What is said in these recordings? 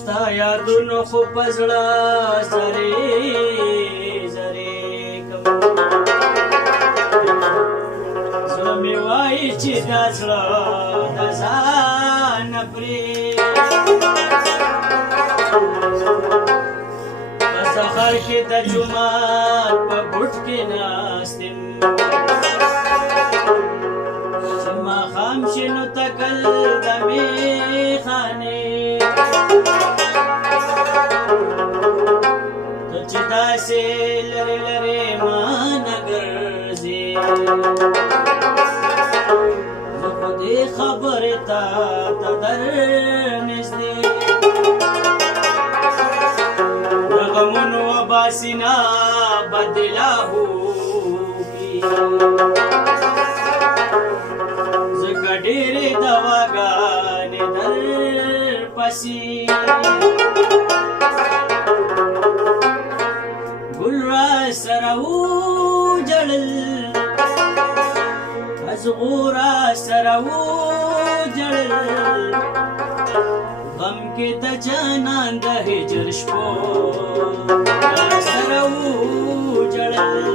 ستا یادونو خو په زړه زرې زرې کوم زړه مې وایي چې دا زړه د ځان پرې په سهار کې د جومات په بوټ کې ناست یم چې ماښام شي نو تکل د میخانې ته چې داسې لرې لرې مانه ګرځې زه خو دې خبرې ته در نږدې د غمونو وباسینه بدلاهو کی ځکه ډېرې دواګانې در پسې ګل را سره وجړل ازغو را سره وجړل غم کې د جانان د هجر شپو را سره وجړل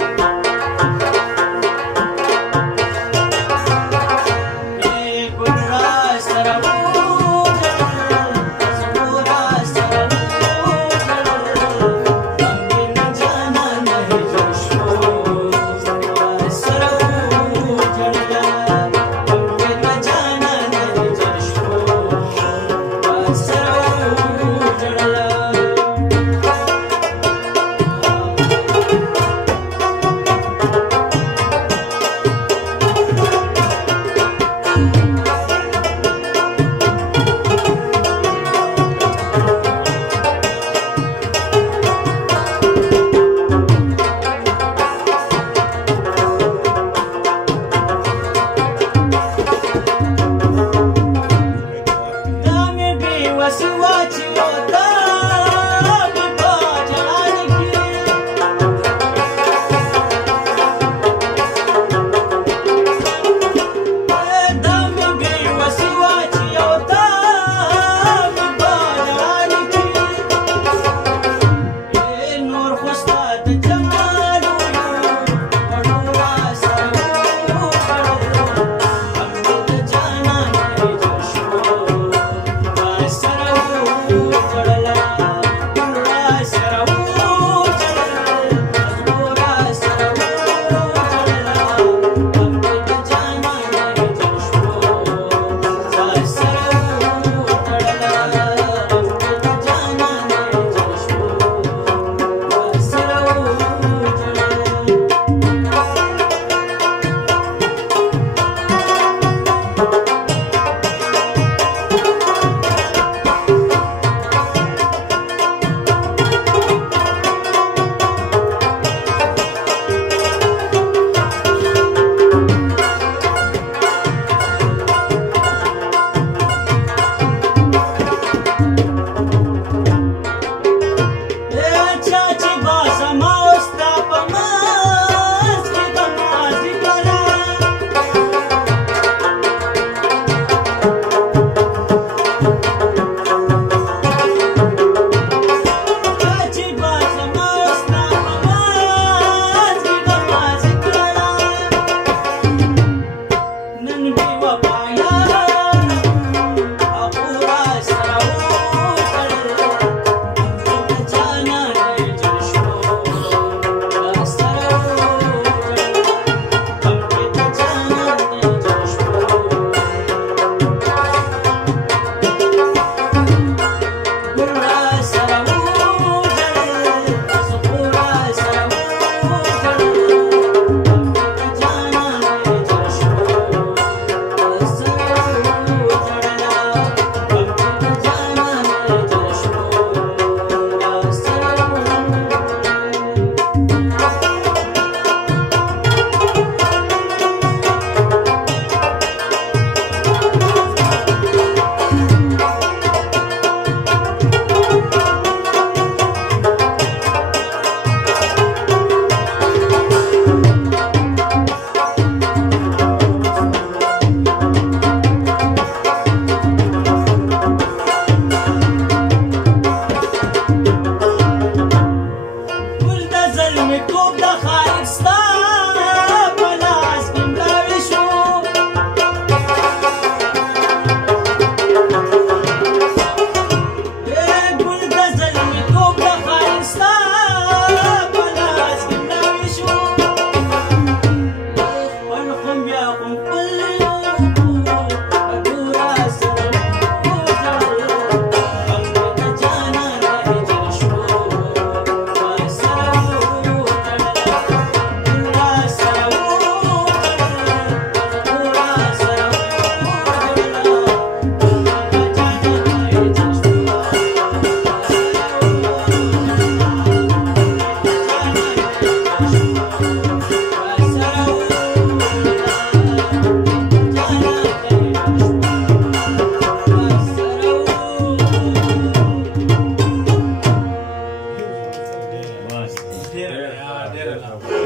ډېره